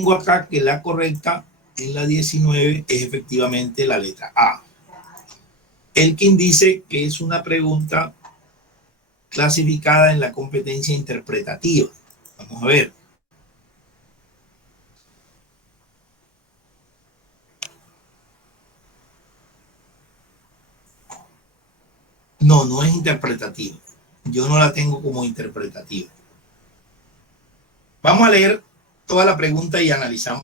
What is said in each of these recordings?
Tengo acá que la correcta en la 19 es efectivamente la letra A. Elkin dice que es una pregunta clasificada en la competencia interpretativa. Vamos a ver. No, no es interpretativa. Yo no la tengo como interpretativa. Vamos a leer toda la pregunta y analizamos.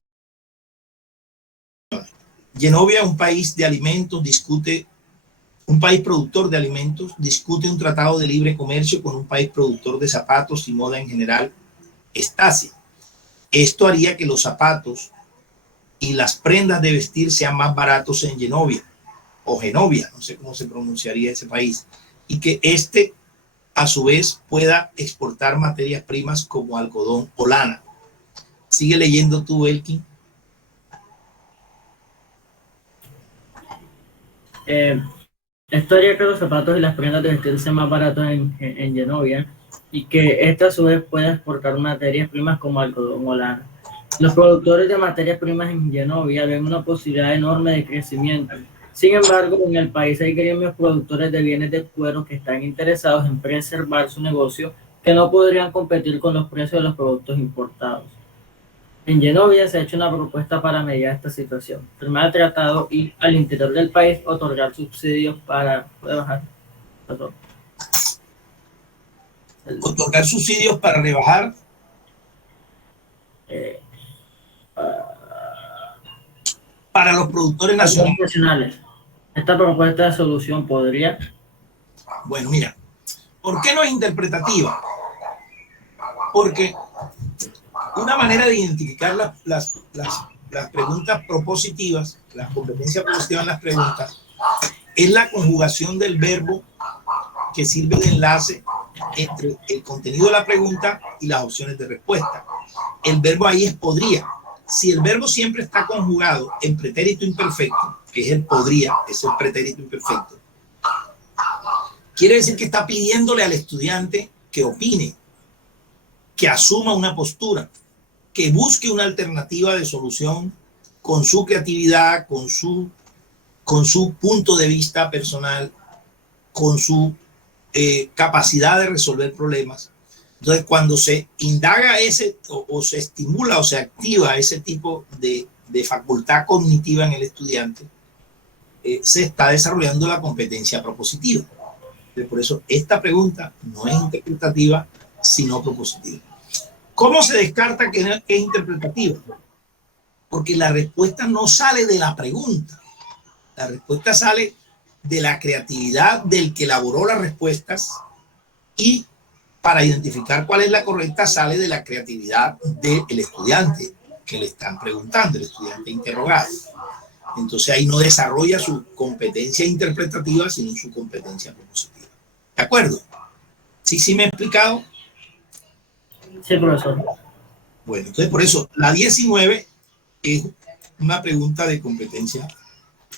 Genovia, un país de alimentos, un país productor de alimentos, discute un tratado de libre comercio con un país productor de zapatos y moda en general, Estasia. Esto haría que los zapatos y las prendas de vestir sean más baratos en Genovia, o Genovia, no sé cómo se pronunciaría ese país, y que este a su vez pueda exportar materias primas como algodón o lana. Sigue leyendo tú, Elkin. Esto haría que los zapatos y las prendas de vestir sean más baratos en Genovia y que esta a su vez pueda exportar materias primas como algodón o lana. Los productores de materias primas en Genovia ven una posibilidad enorme de crecimiento. Sin embargo, en el país hay gremios productores de bienes de cuero que están interesados en preservar su negocio, que no podrían competir con los precios de los productos importados. En Genovia se ha hecho una propuesta para mediar esta situación, firmar el tratado y al interior del país otorgar subsidios para rebajar. Otorgar subsidios para rebajar para los productores nacionales. Esta propuesta de solución podría... Bueno, mira, ¿por qué no es interpretativa? Porque una manera de identificar las preguntas propositivas, las competencias propositivas en las preguntas, es la conjugación del verbo que sirve de enlace entre el contenido de la pregunta y las opciones de respuesta. El verbo ahí es podría. Si el verbo siempre está conjugado en pretérito imperfecto, que es el podría, es el pretérito imperfecto, quiere decir que está pidiéndole al estudiante que opine, que asuma una postura, que busque una alternativa de solución con su creatividad, con su punto de vista personal, con su capacidad de resolver problemas. Entonces, cuando se indaga o se estimula o se activa ese tipo de facultad cognitiva en el estudiante, se está desarrollando la competencia propositiva. Entonces, por eso esta pregunta no es interpretativa, sino propositiva. ¿Cómo se descarta que es interpretativa? Porque la respuesta no sale de la pregunta. La respuesta sale de la creatividad del que elaboró las respuestas, y para identificar cuál es la correcta sale de la creatividad del estudiante que le están preguntando, el estudiante interrogado. Entonces ahí no desarrolla su competencia interpretativa, sino su competencia propositiva. ¿De acuerdo? ¿Sí me he explicado? Sí, profesor. Bueno, entonces por eso la 19 es una pregunta de competencia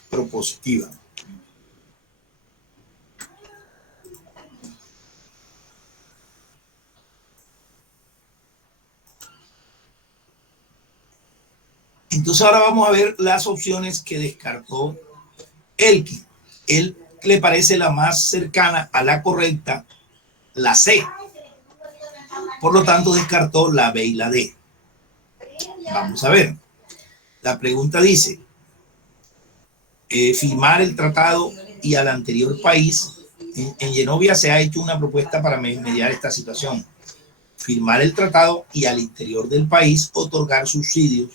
propositiva. Entonces ahora vamos a ver las opciones que descartó Elkin. Él le parece la más cercana a la correcta, la C. Por lo tanto, descartó la B y la D. Vamos a ver. La pregunta dice, firmar el tratado y al anterior país. En Genovia se ha hecho una propuesta para mediar esta situación. Firmar el tratado y al interior del país otorgar subsidios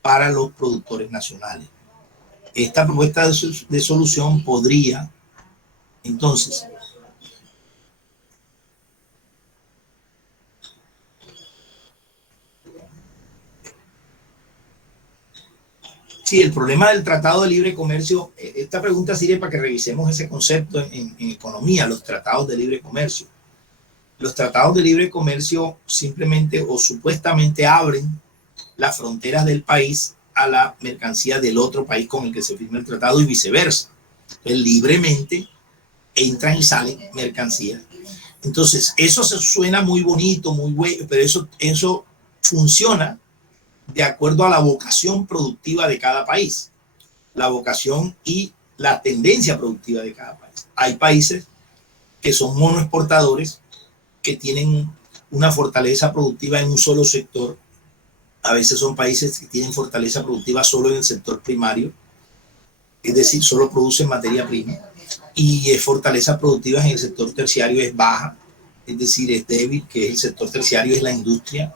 para los productores nacionales. Esta propuesta de solución podría, entonces, sí, el problema del Tratado de Libre Comercio, esta pregunta sirve para que revisemos ese concepto en economía, los tratados de libre comercio. Los tratados de libre comercio simplemente o supuestamente abren las fronteras del país a la mercancía del otro país con el que se firma el tratado y viceversa. Entonces, libremente entran y salen mercancías. Entonces, eso se suena muy bonito, muy bueno, pero eso funciona de acuerdo a la vocación productiva de cada país, la vocación y la tendencia productiva de cada país. Hay países que son monoexportadores, que tienen una fortaleza productiva en un solo sector. A veces son países que tienen fortaleza productiva solo en el sector primario, es decir, solo producen materia prima, y fortaleza productiva en el sector terciario es baja, es decir, es débil, que es el sector terciario es la industria,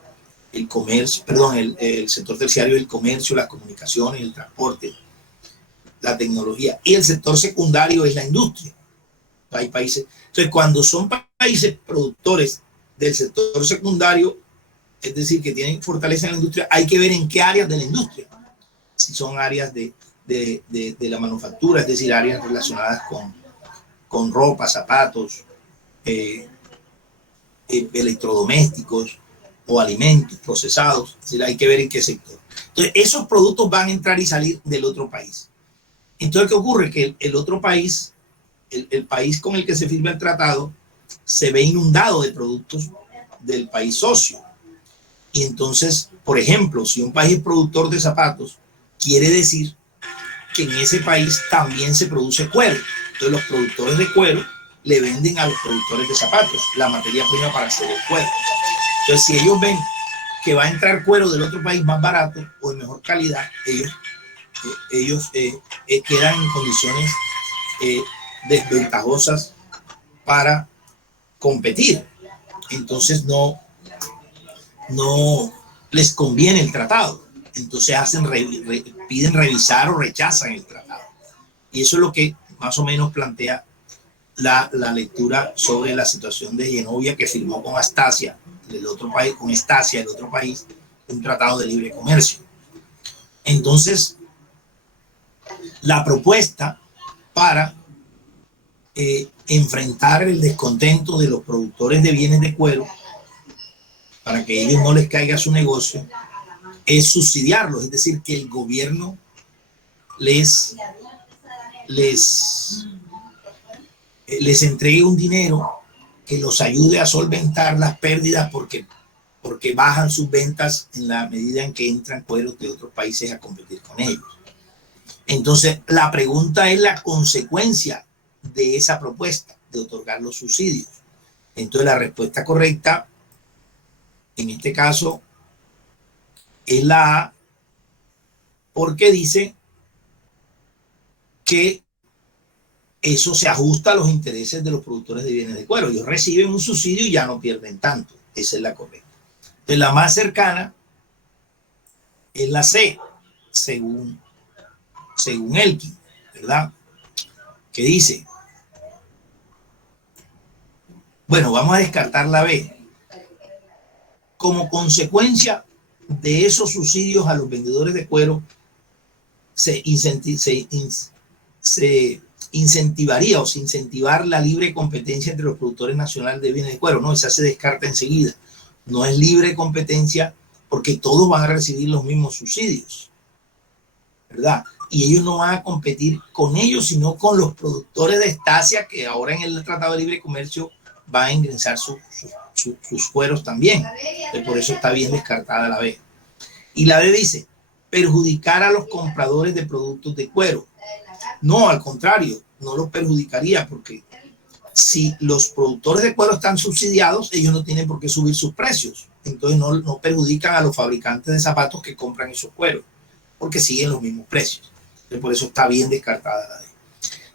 el comercio, perdón, el sector terciario es el comercio, las comunicaciones, el transporte, la tecnología, y el sector secundario es la industria. Hay países, entonces cuando son países productores del sector secundario, es decir, que tienen fortaleza en la industria, hay que ver en qué áreas de la industria. Si son áreas de la manufactura, es decir, áreas relacionadas con ropa, zapatos, electrodomésticos o alimentos procesados, es decir, hay que ver en qué sector. Entonces, esos productos van a entrar y salir del otro país. Entonces, ¿qué ocurre? Que el otro país, el país con el que se firma el tratado, se ve inundado de productos del país socio. Y entonces, por ejemplo, si un país es productor de zapatos, quiere decir que en ese país también se produce cuero. Entonces, los productores de cuero le venden a los productores de zapatos la materia prima para hacer el cuero. Entonces, si ellos ven que va a entrar cuero del otro país más barato o de mejor calidad, ellos quedan en condiciones desventajosas para competir. Entonces no les conviene el tratado. Entonces piden revisar o rechazan el tratado. Y eso es lo que más o menos plantea la lectura sobre la situación de Genovia, que firmó con Astasia, del otro país, con Estacia, del otro país, un tratado de libre comercio. Entonces, la propuesta para enfrentar el descontento de los productores de bienes de cuero, para que ellos no les caiga su negocio, es subsidiarlos, es decir, que el gobierno les entregue un dinero que los ayude a solventar las pérdidas porque bajan sus ventas en la medida en que entran cueros de otros países a competir con ellos. Entonces, la pregunta es la consecuencia de esa propuesta de otorgar los subsidios. Entonces, la respuesta correcta, en este caso, es la A, porque dice que eso se ajusta a los intereses de los productores de bienes de cuero. Ellos reciben un subsidio y ya no pierden tanto. Esa es la correcta. Entonces, la más cercana es la C, según Elkin, ¿verdad? Que dice, bueno, vamos a descartar la B. Como consecuencia de esos subsidios a los vendedores de cuero, se incentivaría o se incentivar la libre competencia entre los productores nacionales de bienes de cuero. No, esa se descarta enseguida. No es libre competencia porque todos van a recibir los mismos subsidios, ¿verdad? Y ellos no van a competir con ellos, sino con los productores de estancia, que ahora en el Tratado de Libre Comercio van a ingresar sus cueros también. Entonces, por eso está bien descartada la B. Y la D dice, perjudicar a los compradores de productos de cuero. No, al contrario, no los perjudicaría, porque si los productores de cuero están subsidiados, ellos no tienen por qué subir sus precios. Entonces no perjudican a los fabricantes de zapatos que compran esos cueros, porque siguen los mismos precios. Entonces, por eso está bien descartada la D.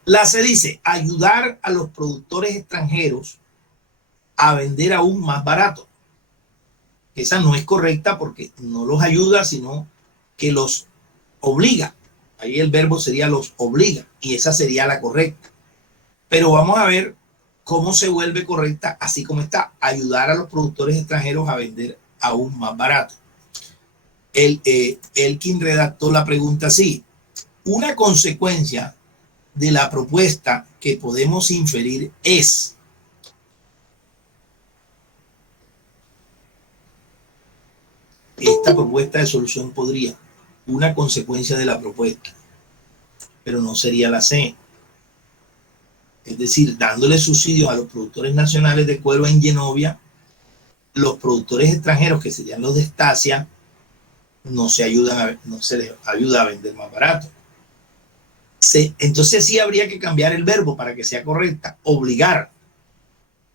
La C dice, ayudar a los productores extranjeros a vender aún más barato. Esa no es correcta porque no los ayuda, sino que los obliga. Ahí el verbo sería los obliga, y esa sería la correcta. Pero vamos a ver cómo se vuelve correcta así como está. Ayudar a los productores extranjeros a vender aún más barato. Elkin redactó la pregunta así. Una consecuencia de la propuesta que podemos inferir es: esta propuesta de solución podría, una consecuencia de la propuesta, pero no sería la C. Es decir, dándole subsidios a los productores nacionales de cuero en Genovia, los productores extranjeros, que serían los de Estacia, no se les ayuda a vender más barato. Entonces sí habría que cambiar el verbo para que sea correcta, obligar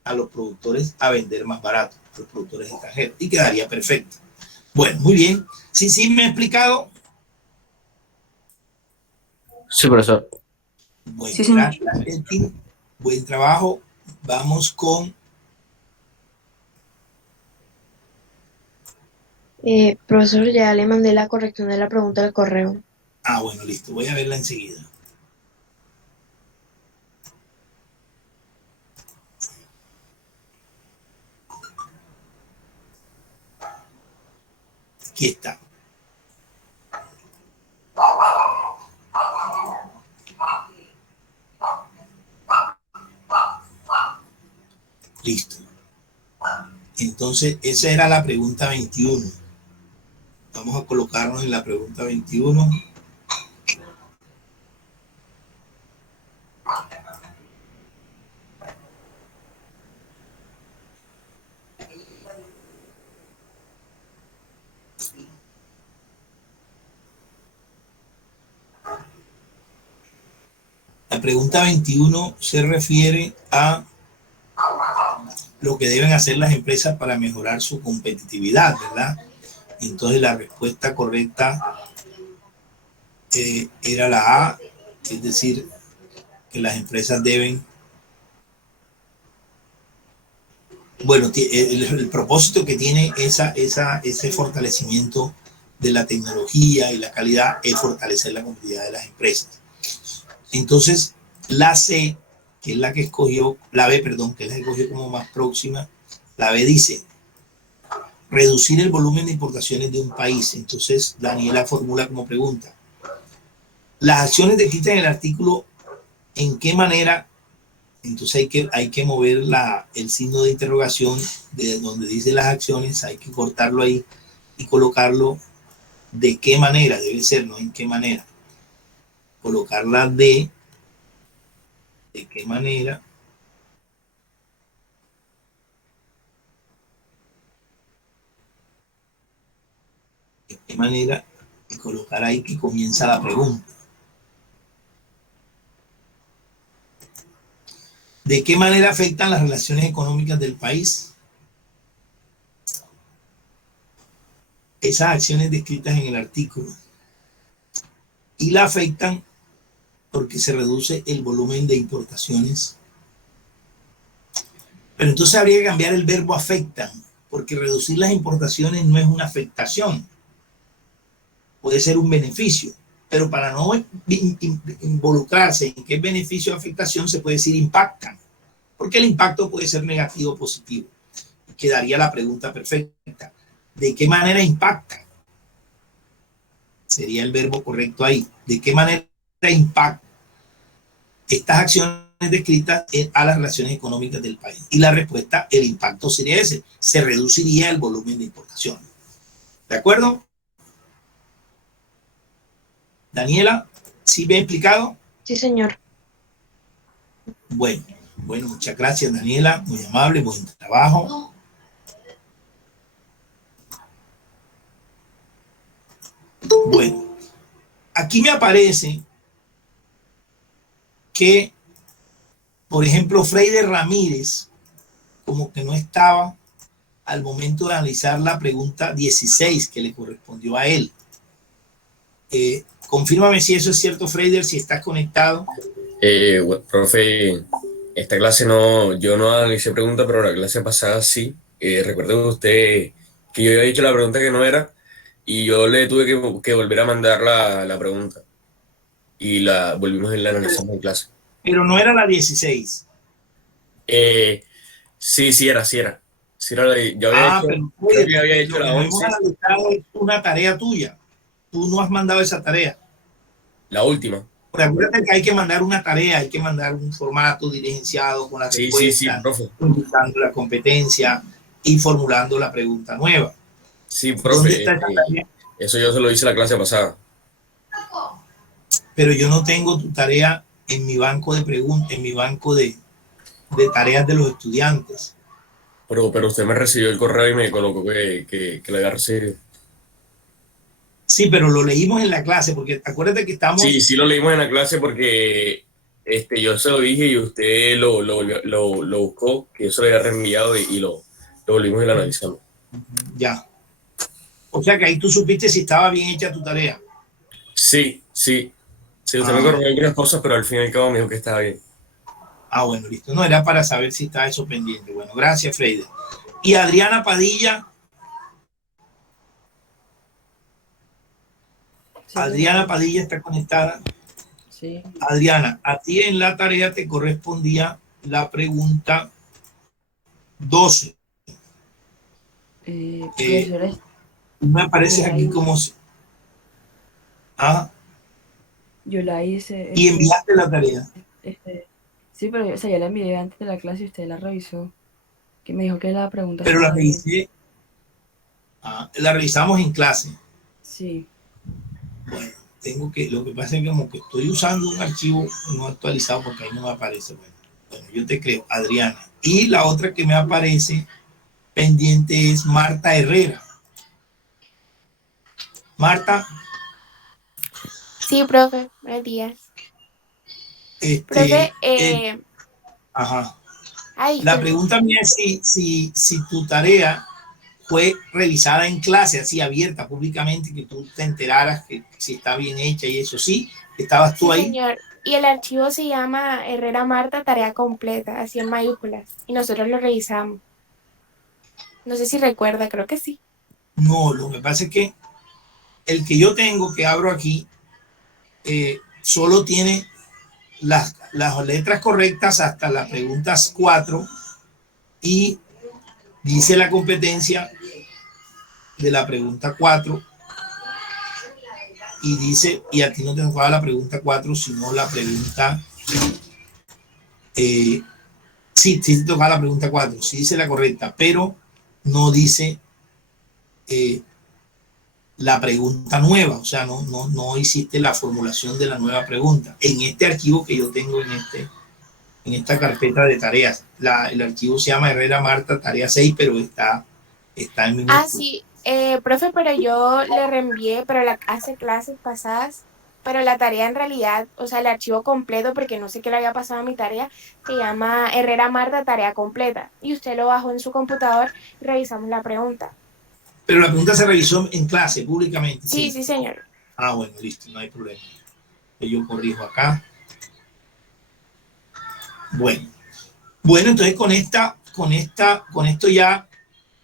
a los productores a vender más barato, los productores extranjeros, y quedaría perfecto. Bueno, muy bien. Sí, me he explicado. Sí, profesor. Bueno, Sí, señor. gracias, Elkin. Buen trabajo. Vamos con... Profesor, ya le mandé la corrección de la pregunta al correo. Ah, bueno, listo. Voy a verla enseguida. Aquí está. Listo. Entonces, esa era la pregunta 21. Vamos a colocarnos en la pregunta 21. La pregunta 21 se refiere a lo que deben hacer las empresas para mejorar su competitividad, ¿verdad? Entonces la respuesta correcta era la A, es decir, que las empresas deben, bueno, el propósito que tiene ese fortalecimiento de la tecnología y la calidad es fortalecer la competitividad de las empresas. Entonces, la C, que es la que escogió, la B, perdón, que es la que escogió como más próxima, la B dice, reducir el volumen de importaciones de un país. Entonces, Daniela formula como pregunta, las acciones descritas en el artículo, ¿en qué manera? Entonces hay que mover el signo de interrogación de donde dice las acciones, hay que cortarlo ahí y colocarlo de qué manera, debe ser, no en qué manera. Colocarla de qué manera. De qué manera, y colocar ahí que comienza la pregunta. ¿De qué manera afectan las relaciones económicas del país esas acciones descritas en el artículo? Y la afectan porque se reduce el volumen de importaciones. Pero entonces habría que cambiar el verbo afectan, porque reducir las importaciones no es una afectación, puede ser un beneficio, pero para no involucrarse en qué es beneficio o afectación se puede decir impactan, porque el impacto puede ser negativo o positivo. Quedaría la pregunta perfecta. ¿De qué manera impacta? Sería el verbo correcto ahí. ¿De qué manera impacta estas acciones descritas a las relaciones económicas del país? Y la respuesta, el impacto sería ese. Se reduciría el volumen de importación. ¿De acuerdo? Daniela, ¿sí me he explicado? Sí, señor. Bueno, muchas gracias, Daniela. Muy amable, buen trabajo. Bueno, aquí me aparece que, por ejemplo, Freider Ramírez, como que no estaba al momento de analizar la pregunta 16 que le correspondió a él. Confírmame si eso es cierto, Freider, si estás conectado. Profe, esta clase no, yo no analicé preguntas, pero la clase pasada sí. Recuerde usted que yo había dicho la pregunta que no era y yo le tuve que volver a mandar la pregunta y la volvimos y la analizamos en clase. Pero no era la 16. Sí era. Sí era yo había hecho, pero creo que había hecho lo que la no 11, hemos analizado es una tarea tuya. Tú no has mandado esa tarea. la última. Pero acuérdate que hay que mandar una tarea, hay que mandar un formato diligenciado con la Sí, respuesta, profe. indicando la competencia y formulando la pregunta nueva. Sí, ¿Dónde profe, está esa tarea? eso yo se lo hice la clase pasada. Pero yo no tengo tu tarea en mi banco de preguntas, en mi banco de tareas de los estudiantes. Pero usted me recibió el correo y me colocó que lo había recibido. Sí, pero lo leímos en la clase, porque acuérdate que estamos... Sí, lo leímos en la clase porque yo se lo dije y usted lo buscó, que eso lo había reenviado y lo volvimos y lo analizamos. Ya. O sea que ahí tú supiste si estaba bien hecha tu tarea. Sí. Usted me corrigió algunas cosas, pero al fin y al cabo me dijo que estaba bien. Bueno, listo. No, era para saber si está eso pendiente. Bueno, gracias, Freide. Y Adriana Padilla. Sí, Adriana Padilla está conectada. sí. Adriana, a ti en la tarea te correspondía la pregunta 12. Profesora, Me aparece yo la aquí hice. como... Yo la hice. Y enviaste la tarea. Sí, pero o sea, yo la envié antes de la clase y usted la revisó. Que me dijo que la pregunta Pero la estaba bien. revisé. La revisamos en clase. Sí. Bueno, lo que pasa es que como que estoy usando un archivo no actualizado porque ahí no me aparece. Bueno, yo te creo, Adriana. Y la otra que me aparece pendiente es Marta Herrera. Marta, Sí, profe, buenos días. Profe, ajá. ay, La disculpe. pregunta mía es si tu tarea fue revisada en clase, así abierta públicamente, que tú te enteraras que si está bien hecha y eso. Sí, estabas tú Sí, ahí. señor. Y el archivo se llama Herrera Marta, tarea completa, así en mayúsculas. Y nosotros lo revisamos. No sé si recuerda, creo que sí. No, lo que pasa es que el que yo tengo, que abro aquí, solo tiene las letras correctas hasta las preguntas 4 y dice la competencia de la pregunta 4 y dice, y a ti no te tocaba la pregunta 4, sino la pregunta, sí te tocaba la pregunta 4, sí dice la correcta, pero no dice la pregunta nueva, o sea, no hiciste la formulación de la nueva pregunta. En este archivo que yo tengo en esta carpeta de tareas, el archivo se llama Herrera Marta, tarea 6, pero está en minúscula. Sí, profe, pero yo le reenvié, pero hace clases pasadas, pero la tarea en realidad, o sea, el archivo completo, porque no sé qué le había pasado a mi tarea, se llama Herrera Marta, tarea completa. Y usted lo bajó en su computador y revisamos la pregunta. Pero la pregunta se revisó en clase, públicamente. Sí, sí, señor. Bueno, listo, no hay problema. Yo corrijo acá. Bueno, entonces con esto ya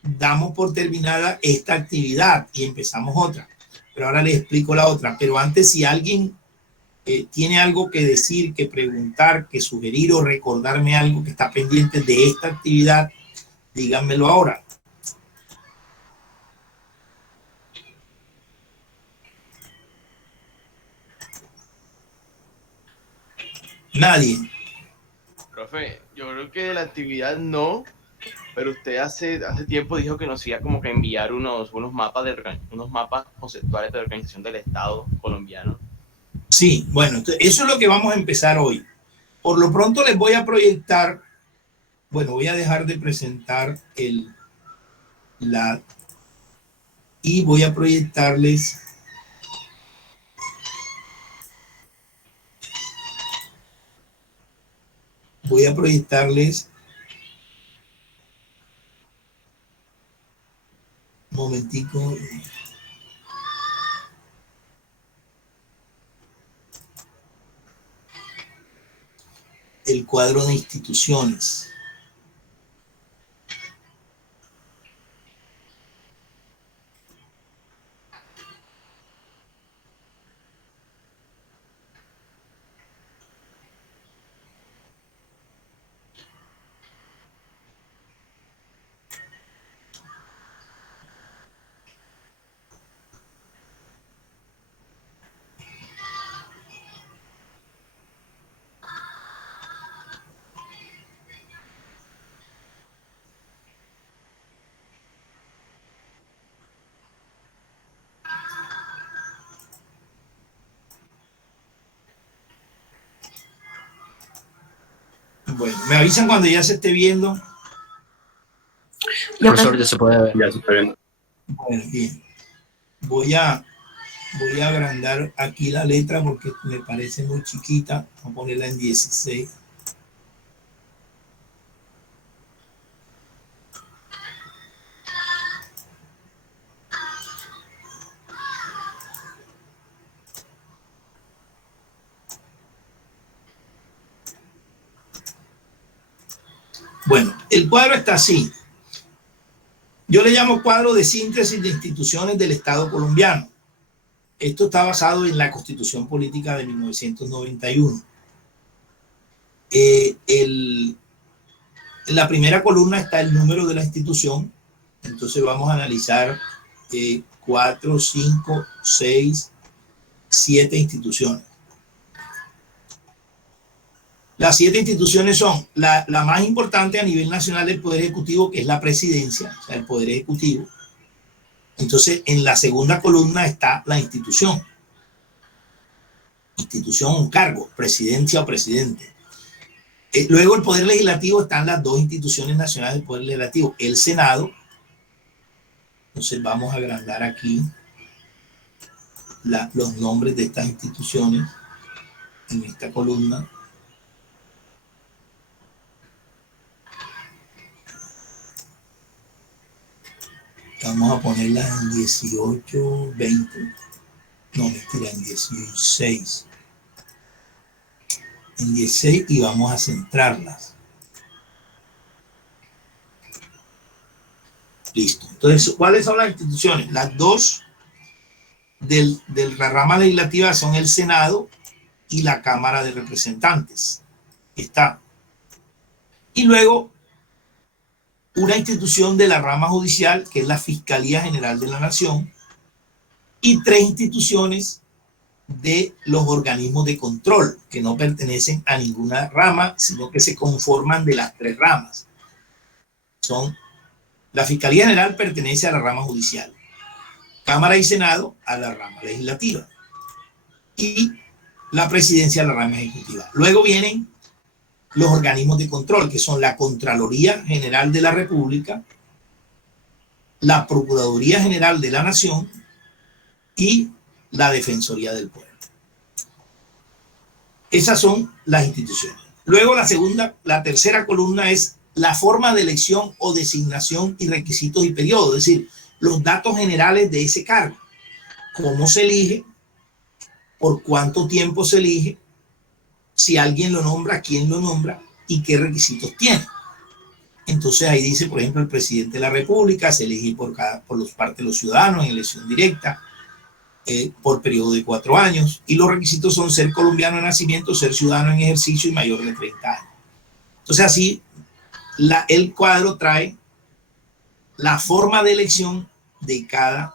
damos por terminada esta actividad y empezamos otra. Pero ahora les explico la otra. Pero antes, si alguien tiene algo que decir, que preguntar, que sugerir o recordarme algo que está pendiente de esta actividad, díganmelo ahora. Nadie. Profe, yo creo que de la actividad no, pero usted hace tiempo dijo que nos iba como que a enviar unos mapas conceptuales de organización del Estado colombiano. Sí, bueno, eso es lo que vamos a empezar hoy. Por lo pronto les voy a proyectar, voy a dejar de presentar y voy a proyectarles un momentico. El cuadro de instituciones. Bueno, me avisan cuando ya se esté viendo. Profesor, ya se puede ver. Ya se está viendo. Bueno, bien. Voy a Voy a agrandar aquí la letra porque me parece muy chiquita. Vamos a ponerla en 16. Bueno, el cuadro está así. Yo le llamo cuadro de síntesis de instituciones del Estado colombiano. Esto está basado en la Constitución Política de 1991. En la primera columna está el número de la institución. Entonces vamos a analizar 4, 5, 6, 7 instituciones. Las 7 instituciones son la más importante a nivel nacional del Poder Ejecutivo, que es la presidencia, o sea, el Poder Ejecutivo. Entonces, en la segunda columna está la institución. Institución, un cargo, presidencia o presidente. Luego, el Poder Legislativo, están las 2 instituciones nacionales del Poder Legislativo. El Senado. Entonces, vamos a agrandar aquí los nombres de estas instituciones en esta columna. Vamos a ponerla en 18, 20. No, mentira, en 16. En 16 y vamos a centrarlas. Listo. Entonces, ¿cuáles son las instituciones? Las 2 de la rama legislativa son el Senado y la Cámara de Representantes. Está. Y luego, una institución de la rama judicial, que es la Fiscalía General de la Nación, y 3 instituciones de los organismos de control, que no pertenecen a ninguna rama, sino que se conforman de las 3 ramas. La Fiscalía General pertenece a la rama judicial, Cámara y Senado a la rama legislativa, y la Presidencia a la rama ejecutiva. Luego vienen los organismos de control, que son la Contraloría General de la República, la Procuraduría General de la Nación y la Defensoría del Pueblo. Esas son las instituciones. Luego la tercera columna es la forma de elección o designación y requisitos y periodos, es decir, los datos generales de ese cargo. Cómo se elige, por cuánto tiempo se elige, si alguien lo nombra, quién lo nombra y qué requisitos tiene. Entonces ahí dice, por ejemplo, el presidente de la República se elige por parte de los ciudadanos en elección directa, por periodo de 4 años, y los requisitos son ser colombiano de nacimiento, ser ciudadano en ejercicio y mayor de 30 años. Entonces así el cuadro trae la forma de elección de cada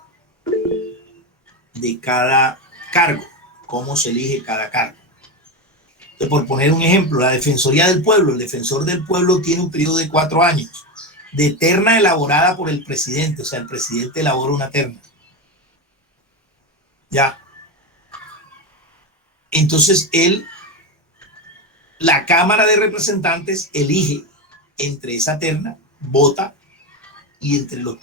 cargo, cómo se elige cada cargo. Entonces, por poner un ejemplo, la Defensoría del Pueblo, el defensor del pueblo tiene un periodo de 4 años, de terna elaborada por el presidente, o sea, el presidente elabora una terna. Ya. Entonces, la Cámara de Representantes elige entre esa terna, vota, y entre los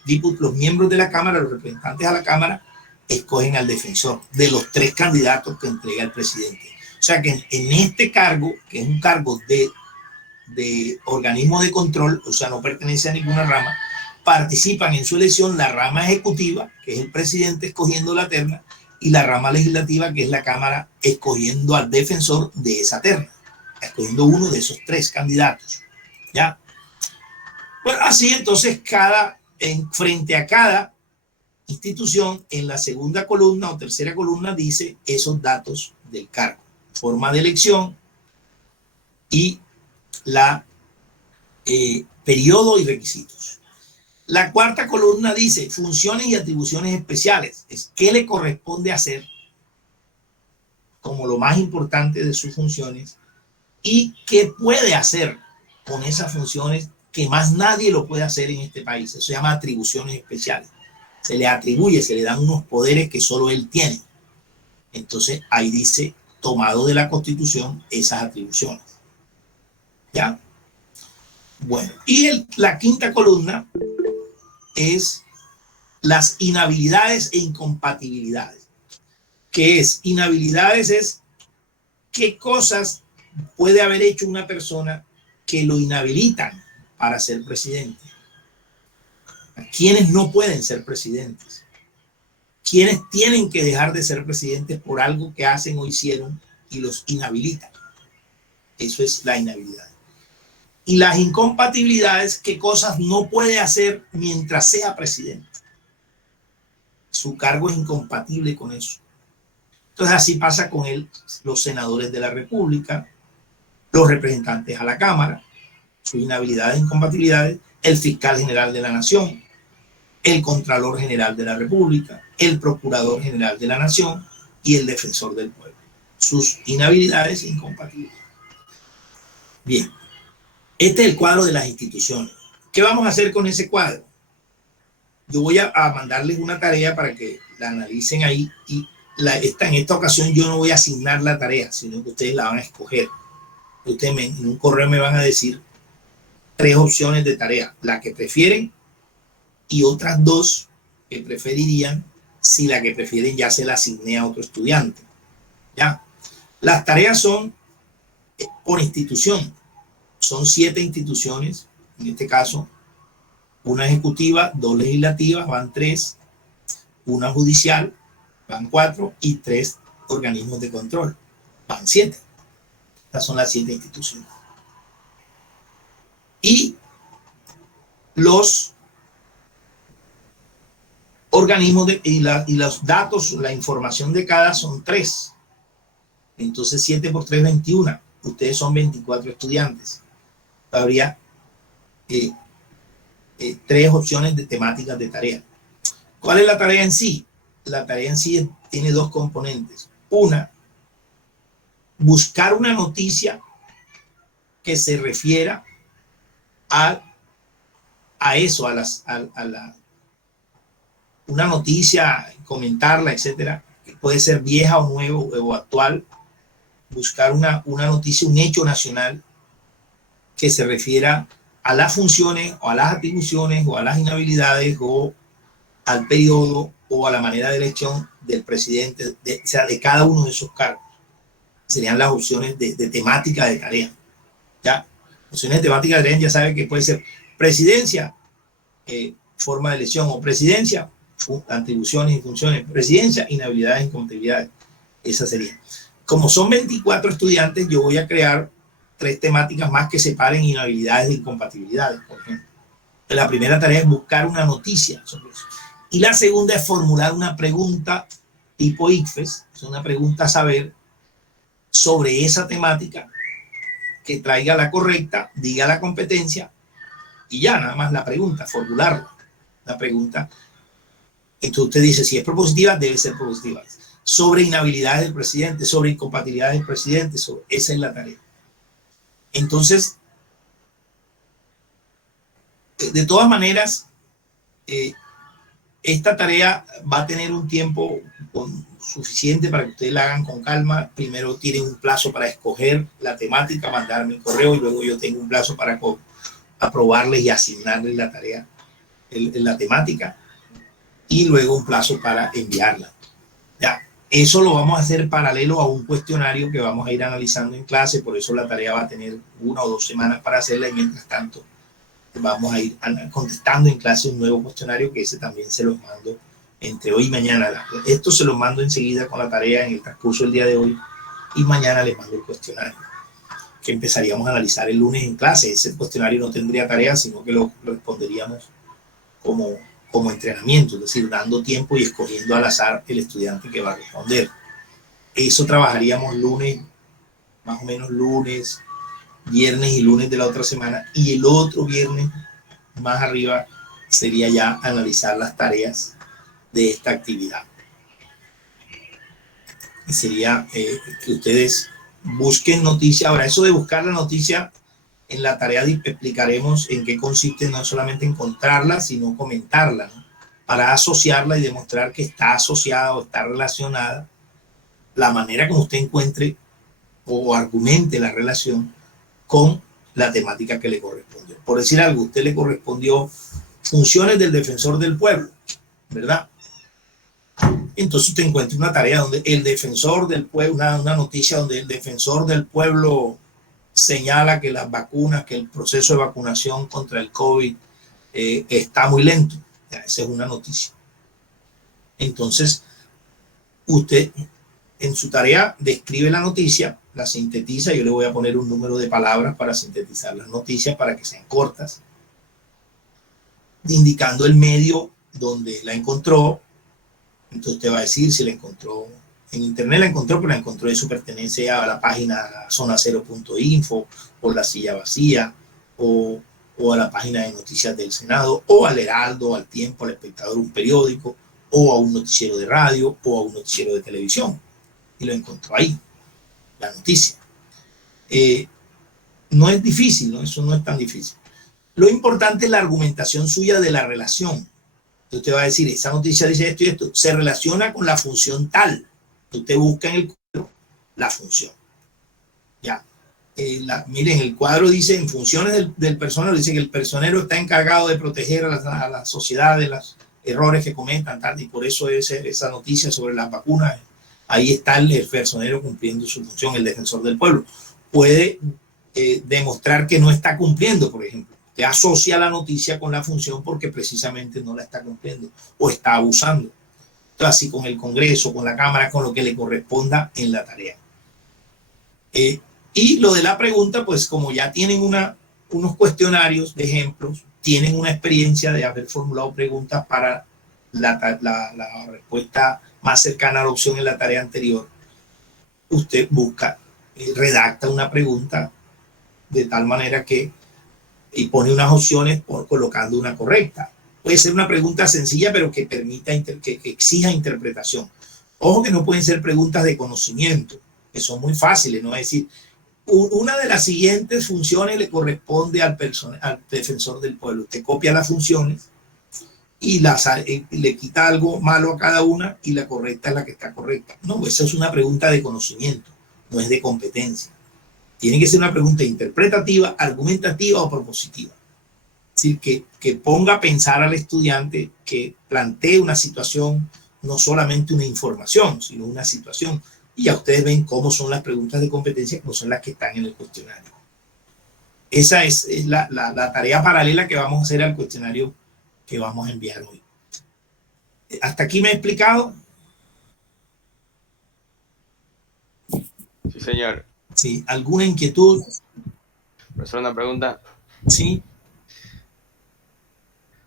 miembros de la Cámara, los representantes a la Cámara, escogen al defensor de los 3 candidatos que entrega el presidente. O sea que en este cargo, que es un cargo de organismo de control, o sea, no pertenece a ninguna rama, participan en su elección la rama ejecutiva, que es el presidente escogiendo la terna, y la rama legislativa, que es la Cámara, escogiendo al defensor de esa terna, escogiendo uno de esos 3 candidatos. ¿Ya? Pues así entonces frente a cada institución, en la segunda columna o tercera columna dice esos datos del cargo, forma de elección y periodo y requisitos. La cuarta columna dice funciones y atribuciones especiales, es qué le corresponde hacer como lo más importante de sus funciones y qué puede hacer con esas funciones que más nadie lo puede hacer en este país. Eso se llama atribuciones especiales. Se le atribuye, se le dan unos poderes que solo él tiene. Entonces ahí dice, tomado de la Constitución, esas atribuciones. ¿Ya? Bueno, y la quinta columna es las inhabilidades e incompatibilidades. que es inhabilidades, es qué cosas puede haber hecho una persona que lo inhabilitan para ser presidente. ¿Quiénes no pueden ser presidentes? ¿Quiénes tienen que dejar de ser presidentes por algo que hacen o hicieron y los inhabilitan? Eso es la inhabilidad. Y las incompatibilidades, qué cosas no puede hacer mientras sea presidente. Su cargo es incompatible con eso. Entonces así pasa con los senadores de la República, los representantes a la Cámara, sus inhabilidades e incompatibilidades, el fiscal general de la Nación, el Contralor General de la República, el Procurador General de la Nación y el Defensor del Pueblo. Sus inhabilidades e incompatibilidades. Bien, este es el cuadro de las instituciones. ¿Qué vamos a hacer con ese cuadro? Yo voy a mandarles una tarea para que la analicen ahí y en esta ocasión yo no voy a asignar la tarea, sino que ustedes la van a escoger. Ustedes en un correo me van a decir 3 opciones de tarea, la que prefieren y otras 2 que preferirían si la que prefieren ya se la asigné a otro estudiante. ¿Ya? Las tareas son por institución. Son 7 instituciones, en este caso, una ejecutiva, 2 legislativas, van 3, una judicial, van 4 y 3 organismos de control, van 7. Estas son las 7 instituciones. Y los organismos y los datos, la información de cada son 3. Entonces 7 por 3, 21. Ustedes son 24 estudiantes. Habría 3 opciones de temáticas de tarea. ¿Cuál es la tarea en sí? La tarea en sí tiene 2 componentes. Una, buscar una noticia que se refiera a eso, una noticia, comentarla, etcétera, que puede ser vieja o nueva o actual. Buscar una noticia, un hecho nacional que se refiera a las funciones o a las atribuciones o a las inhabilidades o al periodo o a la manera de elección del presidente, o sea, de cada uno de esos cargos. Serían las opciones de temática de tarea. ¿Ya? Opciones de temática de tarea ya saben que puede ser presidencia, forma de elección, o presidencia, atribuciones y funciones, presidencia, inhabilidades y incompatibilidades. Esa sería. Como son 24 estudiantes, yo voy a crear 3 temáticas más que separen inhabilidades e incompatibilidades, por ejemplo. La primera tarea es buscar una noticia sobre eso. Y la segunda es formular una pregunta tipo ICFES, es una pregunta a saber sobre esa temática que traiga la correcta, diga la competencia y ya, nada más la pregunta, formularla. La pregunta, entonces usted dice, si es propositiva, debe ser propositiva. Sobre inhabilidades del presidente, sobre incompatibilidades del presidente, esa es la tarea. Entonces, de todas maneras, esta tarea va a tener un tiempo suficiente para que ustedes la hagan con calma. Primero tienen un plazo para escoger la temática, mandarme el correo y luego yo tengo un plazo para aprobarles y asignarles la tarea, la temática, y luego un plazo para enviarla. Ya, eso lo vamos a hacer paralelo a un cuestionario que vamos a ir analizando en clase, por eso la tarea va a tener 1 o 2 semanas para hacerla y mientras tanto vamos a ir contestando en clase un nuevo cuestionario que ese también se los mando entre hoy y mañana. Esto se los mando enseguida con la tarea en el transcurso del día de hoy y mañana les mando el cuestionario que empezaríamos a analizar el lunes en clase. Ese cuestionario no tendría tarea, sino que lo responderíamos como entrenamiento, es decir, dando tiempo y escogiendo al azar el estudiante que va a responder. Eso trabajaríamos lunes, más o menos lunes, viernes y lunes de la otra semana, y el otro viernes más arriba sería ya analizar las tareas de esta actividad. Y sería que ustedes busquen noticias. Ahora, eso de buscar la noticia, en la tarea explicaremos en qué consiste, no solamente encontrarla, sino comentarla, ¿no? Para asociarla y demostrar que está asociada o está relacionada. La manera como usted encuentre o argumente la relación con la temática que le correspondió. Por decir algo, usted le correspondió funciones del defensor del pueblo, ¿verdad? Entonces usted encuentra una tarea donde el defensor del pueblo, una noticia donde el defensor del pueblo señala que las vacunas, que el proceso de vacunación contra el COVID está muy lento. Esa es una noticia. Entonces, usted en su tarea describe la noticia, la sintetiza. Yo le voy a poner un número de palabras para sintetizar las noticias para que sean cortas, indicando el medio donde la encontró. Entonces usted va a decir si la encontró en internet, la encontró, pero la encontró de su pertenencia a la página zonacero.info o La Silla Vacía o a la página de noticias del Senado o al Heraldo, al Tiempo, al Espectador, un periódico, o a un noticiero de radio o a un noticiero de televisión. Y lo encontró ahí, la noticia. No es difícil, ¿no? Eso no es tan difícil. Lo importante es la argumentación suya de la relación. Entonces usted va a decir, esa noticia dice esto y esto, se relaciona con la función tal. Usted busca en el cuadro la función. Ya. Miren, el cuadro dice, en funciones del personero, dice que el personero está encargado de proteger a la sociedad de los errores que cometan, tal, y por eso esa noticia sobre las vacunas, ahí está el personero cumpliendo su función, el defensor del pueblo. Puede demostrar que no está cumpliendo, por ejemplo. Te asocia la noticia con la función porque precisamente no la está cumpliendo o está abusando. Entonces, así con el Congreso, con la Cámara, con lo que le corresponda en la tarea. Y lo de la pregunta, pues como ya tienen unos cuestionarios de ejemplos, tienen una experiencia de haber formulado preguntas para la respuesta más cercana a la opción en la tarea anterior, usted busca, redacta una pregunta de tal manera que y pone unas opciones colocando una correcta. Puede ser una pregunta sencilla, pero que permita, que exija interpretación. Ojo que no pueden ser preguntas de conocimiento, que son muy fáciles, ¿no? Es decir, una de las siguientes funciones le corresponde al defensor del pueblo. Usted copia las funciones y le quita algo malo a cada una y la correcta es la que está correcta. No, esa es una pregunta de conocimiento, no es de competencia. Tiene que ser una pregunta interpretativa, argumentativa o propositiva. Es decir, que ponga a pensar al estudiante, que plantee una situación, no solamente una información, sino una situación. Y ya ustedes ven cómo son las preguntas de competencia, como son las que están en el cuestionario. Esa es la tarea paralela que vamos a hacer al cuestionario que vamos a enviar hoy. ¿Hasta aquí me he explicado? Sí, señor. Sí, ¿alguna inquietud? Profesor, una pregunta. Sí.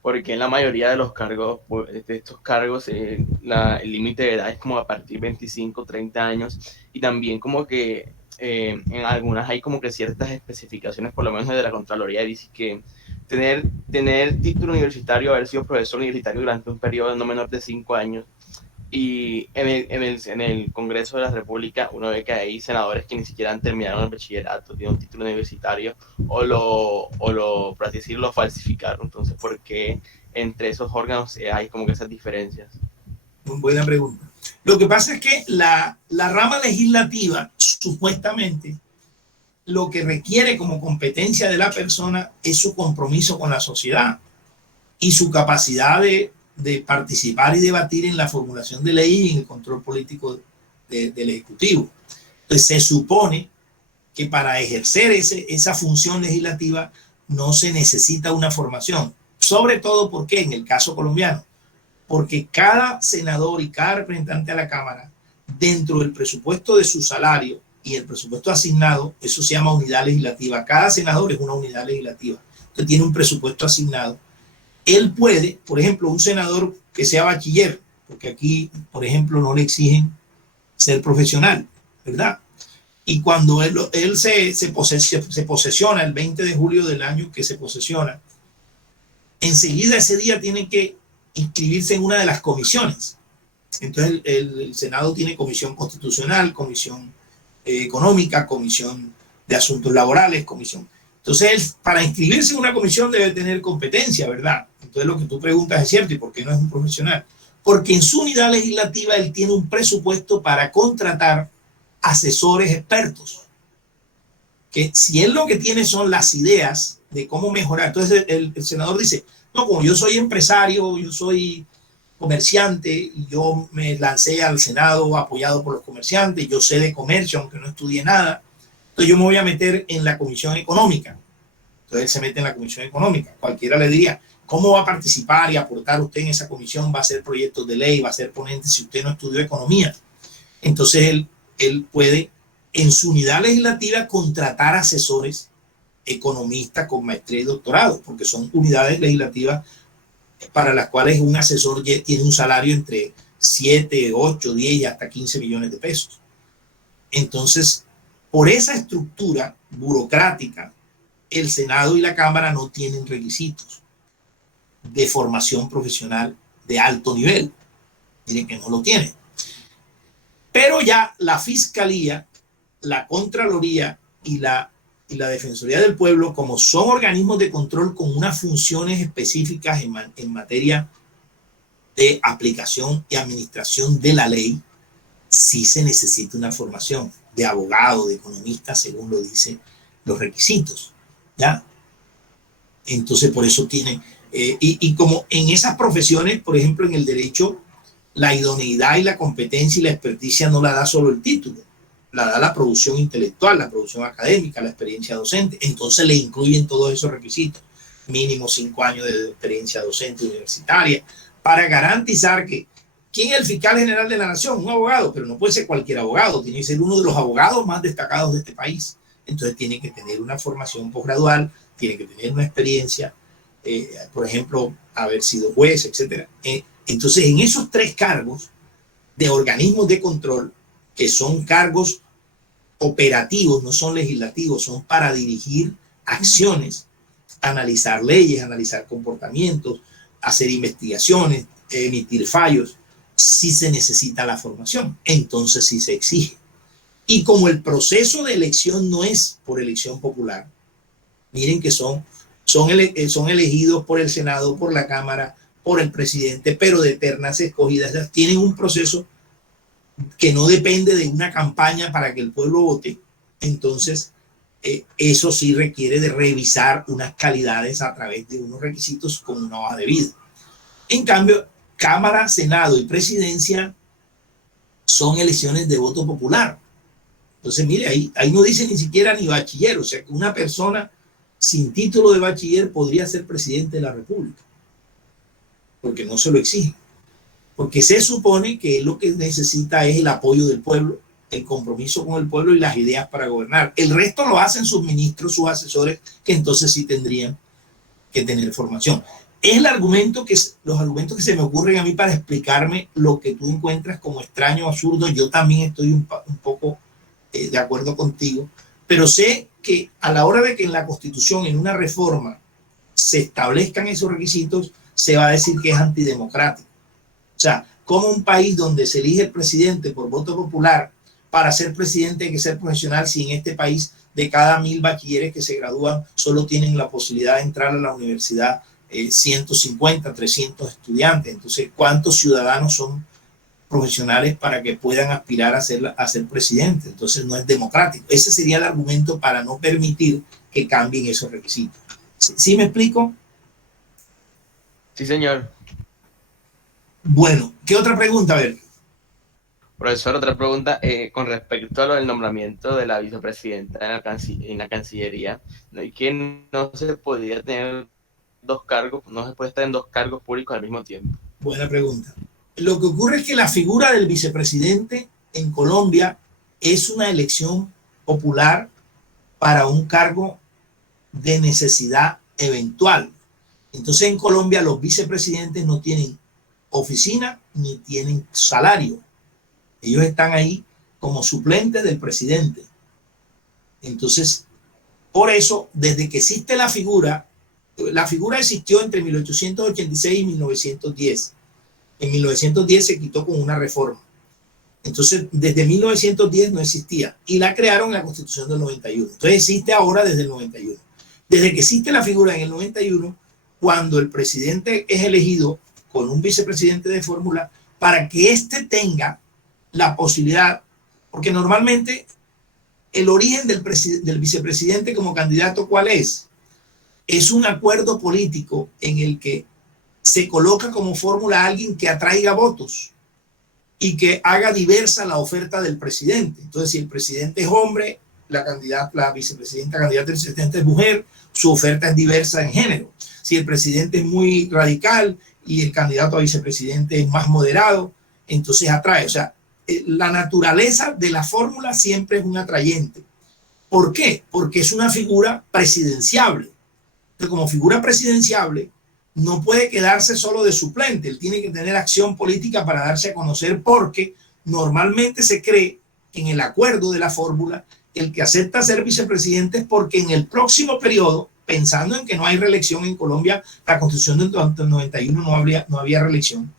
Porque en la mayoría de los cargos, de estos cargos, el límite de edad es como a partir de 25, 30 años, y también como que en algunas hay como que ciertas especificaciones, por lo menos de la Contraloría, dice que tener título universitario, haber sido profesor universitario durante un periodo no menor de 5 años, y en el Congreso de la República uno ve que hay senadores que ni siquiera terminaron el bachillerato, tienen un título universitario, por así decirlo, lo falsificaron. Entonces, ¿por qué entre esos órganos hay como que esas diferencias? Muy buena pregunta. Lo que pasa es que la rama legislativa, supuestamente, lo que requiere como competencia de la persona es su compromiso con la sociedad y su capacidad de participar y debatir en la formulación de leyes y en el control político del Ejecutivo. Entonces se supone que para ejercer esa función legislativa no se necesita una formación, sobre todo porque en el caso colombiano, porque cada senador y cada representante a la Cámara, dentro del presupuesto de su salario y el presupuesto asignado, eso se llama unidad legislativa, cada senador es una unidad legislativa, entonces tiene un presupuesto asignado. Él puede, por ejemplo, un senador que sea bachiller, porque aquí, por ejemplo, no le exigen ser profesional, ¿verdad? Y cuando él se posesiona el 20 de julio del año que se posesiona, enseguida ese día tiene que inscribirse en una de las comisiones. Entonces el Senado tiene comisión constitucional, comisión económica, comisión de asuntos laborales, comisión. Entonces él, para inscribirse en una comisión debe tener competencia, ¿verdad? Entonces lo que tú preguntas es cierto. ¿Y por qué no es un profesional? Porque en su unidad legislativa él tiene un presupuesto para contratar asesores expertos. Que si él lo que tiene son las ideas de cómo mejorar, entonces el senador dice, no, como yo soy empresario, yo soy comerciante y yo me lancé al Senado apoyado por los comerciantes, yo sé de comercio aunque no estudié nada, entonces yo me voy a meter en la comisión económica. Entonces él se mete en la comisión económica. Cualquiera le diría, ¿cómo va a participar y aportar usted en esa comisión? Va a hacer proyectos de ley, va a ser ponente si usted no estudió economía. Entonces él puede en su unidad legislativa contratar asesores economistas con maestría y doctorado, porque son unidades legislativas para las cuales un asesor tiene un salario entre 7, 8, 10 y hasta 15 millones de pesos. Entonces, por esa estructura burocrática, el Senado y la Cámara no tienen requisitos de formación profesional de alto nivel. Miren que no lo tienen. Pero ya la Fiscalía, la Contraloría y la Defensoría del Pueblo, como son organismos de control con unas funciones específicas en materia de aplicación y administración de la ley, sí se necesita una formación de abogado, de economista, según lo dicen los requisitos, ¿ya? Entonces, por eso tiene, y como en esas profesiones, por ejemplo, en el derecho, la idoneidad y la competencia y la experticia no la da solo el título, la da la producción intelectual, la producción académica, la experiencia docente. Entonces le incluyen todos esos requisitos, mínimo 5 años de experiencia docente universitaria, para garantizar que, ¿quién es el fiscal general de la nación? Un abogado, pero no puede ser cualquier abogado, tiene que ser uno de los abogados más destacados de este país. Entonces tiene que tener una formación posgradual, tiene que tener una experiencia, por ejemplo, haber sido juez, etc. Entonces, en esos 3 cargos de organismos de control, que son cargos operativos, no son legislativos, son para dirigir acciones, analizar leyes, analizar comportamientos, hacer investigaciones, emitir fallos, sí se necesita la formación, entonces sí se exige. Y como el proceso de elección no es por elección popular, miren que son elegidos por el Senado, por la Cámara, por el presidente, pero de ternas escogidas, tienen un proceso que no depende de una campaña para que el pueblo vote. Entonces, eso sí requiere de revisar unas calidades a través de unos requisitos con una hoja de vida. En cambio, Cámara, Senado y Presidencia son elecciones de voto popular. Entonces, mire, ahí no dice ni siquiera ni bachiller, o sea que una persona sin título de bachiller podría ser presidente de la República, porque no se lo exige. Porque se supone que lo que necesita es el apoyo del pueblo, el compromiso con el pueblo y las ideas para gobernar. El resto lo hacen sus ministros, sus asesores, que entonces sí tendrían que tener formación. Es los argumentos que se me ocurren a mí para explicarme lo que tú encuentras como extraño o absurdo. Yo también estoy un poco de acuerdo contigo, pero sé que a la hora de que en la Constitución, en una reforma, se establezcan esos requisitos, se va a decir que es antidemocrático. O sea, como un país donde se elige el presidente por voto popular, para ser presidente hay que ser profesional, si en este país de cada 1000 bachilleres que se gradúan solo tienen la posibilidad de entrar a la universidad 150, 300 estudiantes. Entonces, ¿cuántos ciudadanos son profesionales para que puedan aspirar a ser presidente? Entonces no es democrático. Ese sería el argumento para no permitir que cambien esos requisitos. ¿Sí me explico? Sí, señor. Bueno, ¿qué otra pregunta? A ver. Profesor, otra pregunta con respecto a lo del nombramiento de la vicepresidenta en la Cancillería, ¿no? Y que no se podría tener 2 cargos, no se puede estar en 2 cargos públicos al mismo tiempo. Buena pregunta. Lo que ocurre es que la figura del vicepresidente en Colombia es una elección popular para un cargo de necesidad eventual. Entonces en Colombia los vicepresidentes no tienen oficina ni tienen salario. Ellos están ahí como suplentes del presidente. Entonces, por eso, desde que existe la figura existió entre 1886 y 1910. En 1910 se quitó con una reforma. Entonces, desde 1910 no existía y la crearon en la Constitución del 91. Entonces, existe ahora desde el 91. Desde que existe la figura en el 91, cuando el presidente es elegido con un vicepresidente de fórmula, para que éste tenga la posibilidad, porque normalmente el origen del vicepresidente como candidato, ¿cuál es? Es un acuerdo político en el que se coloca como fórmula a alguien que atraiga votos y que haga diversa la oferta del presidente. Entonces, si el presidente es hombre, la vicepresidenta candidata del presidente es mujer, su oferta es diversa en género. Si el presidente es muy radical y el candidato a vicepresidente es más moderado, entonces atrae. O sea, la naturaleza de la fórmula siempre es un atrayente. ¿Por qué? Porque es una figura presidenciable. Entonces, como figura presidenciable, no puede quedarse solo de suplente. Él tiene que tener acción política para darse a conocer, porque normalmente se cree que en el acuerdo de la fórmula, el que acepta ser vicepresidente es porque en el próximo periodo, pensando en que no hay reelección en Colombia, la Constitución del 91 no había reelección,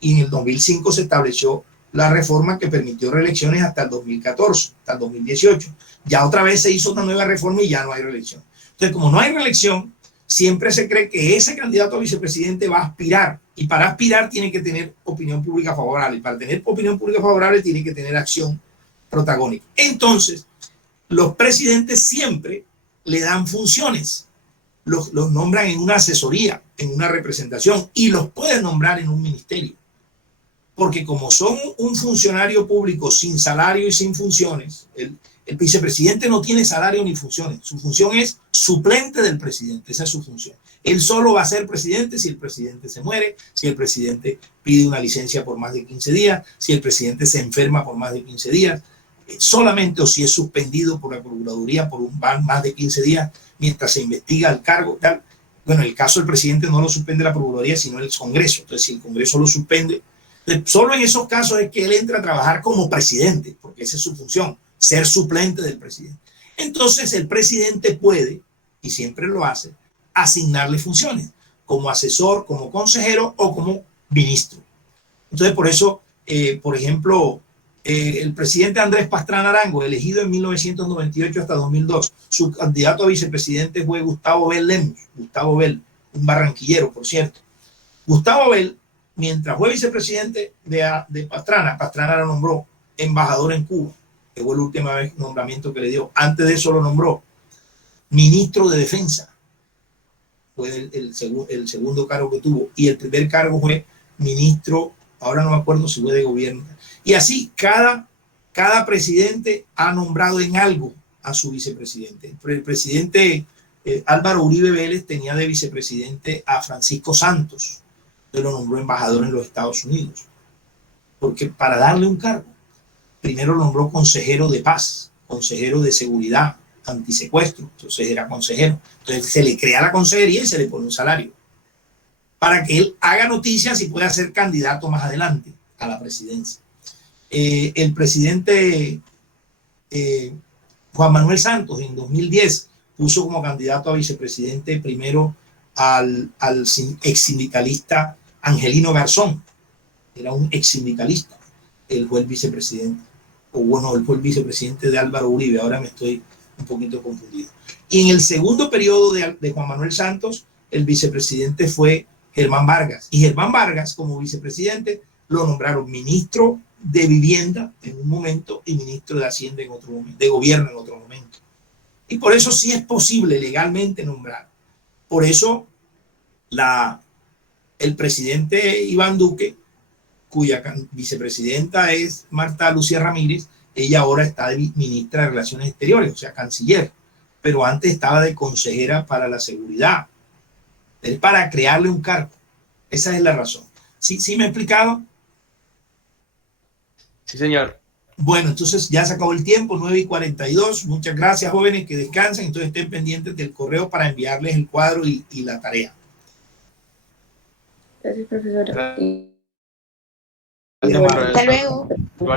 y en el 2005 se estableció la reforma que permitió reelecciones hasta el 2014, hasta el 2018. Ya otra vez se hizo una nueva reforma y ya no hay reelección. Entonces, como no hay reelección, siempre se cree que ese candidato a vicepresidente va a aspirar, y para aspirar tiene que tener opinión pública favorable, y para tener opinión pública favorable tiene que tener acción protagónica. Entonces, los presidentes siempre le dan funciones, los nombran en una asesoría, en una representación, y los pueden nombrar en un ministerio. Porque como son un funcionario público sin salario y sin funciones, el vicepresidente no tiene salario ni funciones. Su función es suplente del presidente, esa es su función. Él solo va a ser presidente si el presidente se muere, si el presidente pide una licencia por más de 15 días, si el presidente se enferma por más de 15 días, solamente, o si es suspendido por la Procuraduría por más de 15 días mientras se investiga el cargo, tal. Bueno, el caso del presidente no lo suspende la Procuraduría, sino el Congreso. Entonces, si el Congreso lo suspende, solo en esos casos es que él entra a trabajar como presidente, porque esa es su función, ser suplente del presidente. Entonces el presidente puede, y siempre lo hace, asignarle funciones, como asesor, como consejero o como ministro. Entonces por eso, por ejemplo, el presidente Andrés Pastrana Arango, elegido en 1998 hasta 2002, su candidato a vicepresidente fue Gustavo Bell Lemos, Gustavo Bell, un barranquillero, por cierto. Gustavo Bell, mientras fue vicepresidente de Pastrana, Pastrana lo nombró embajador en Cuba, que fue el último nombramiento que le dio. Antes de eso lo nombró ministro de Defensa, fue el segundo cargo que tuvo, y el primer cargo fue ministro, ahora no me acuerdo si fue de gobierno. Y así, cada presidente ha nombrado en algo a su vicepresidente. El presidente Álvaro Uribe Vélez tenía de vicepresidente a Francisco Santos, que lo nombró embajador en los Estados Unidos, porque para darle un cargo, primero lo nombró consejero de paz, consejero de seguridad, antisecuestro, entonces era consejero. Entonces se le crea la consejería y se le pone un salario para que él haga noticias y pueda ser candidato más adelante a la presidencia. El presidente Juan Manuel Santos en 2010 puso como candidato a vicepresidente primero al ex sindicalista Angelino Garzón. Era un ex sindicalista. Él fue el vicepresidente, o bueno, él fue el vicepresidente de Álvaro Uribe. Ahora me estoy un poquito confundido. Y en el segundo periodo de Juan Manuel Santos, el vicepresidente fue Germán Vargas. Y Germán Vargas, como vicepresidente, lo nombraron ministro de Vivienda en un momento y ministro de Hacienda en otro momento, de Gobierno en otro momento. Y por eso sí es posible legalmente nombrar. Por eso el presidente Iván Duque, cuya vicepresidenta es Marta Lucía Ramírez, ella ahora está de ministra de Relaciones Exteriores, o sea, canciller, pero antes estaba de consejera para la seguridad. Es para crearle un cargo. Esa es la razón. ¿Sí me he explicado? Sí, señor. Bueno, entonces ya se acabó el tiempo, 9:42. Muchas gracias, jóvenes, que descansen. Entonces estén pendientes del correo para enviarles el cuadro y la tarea. Gracias, profesora. Gracias, Hasta luego.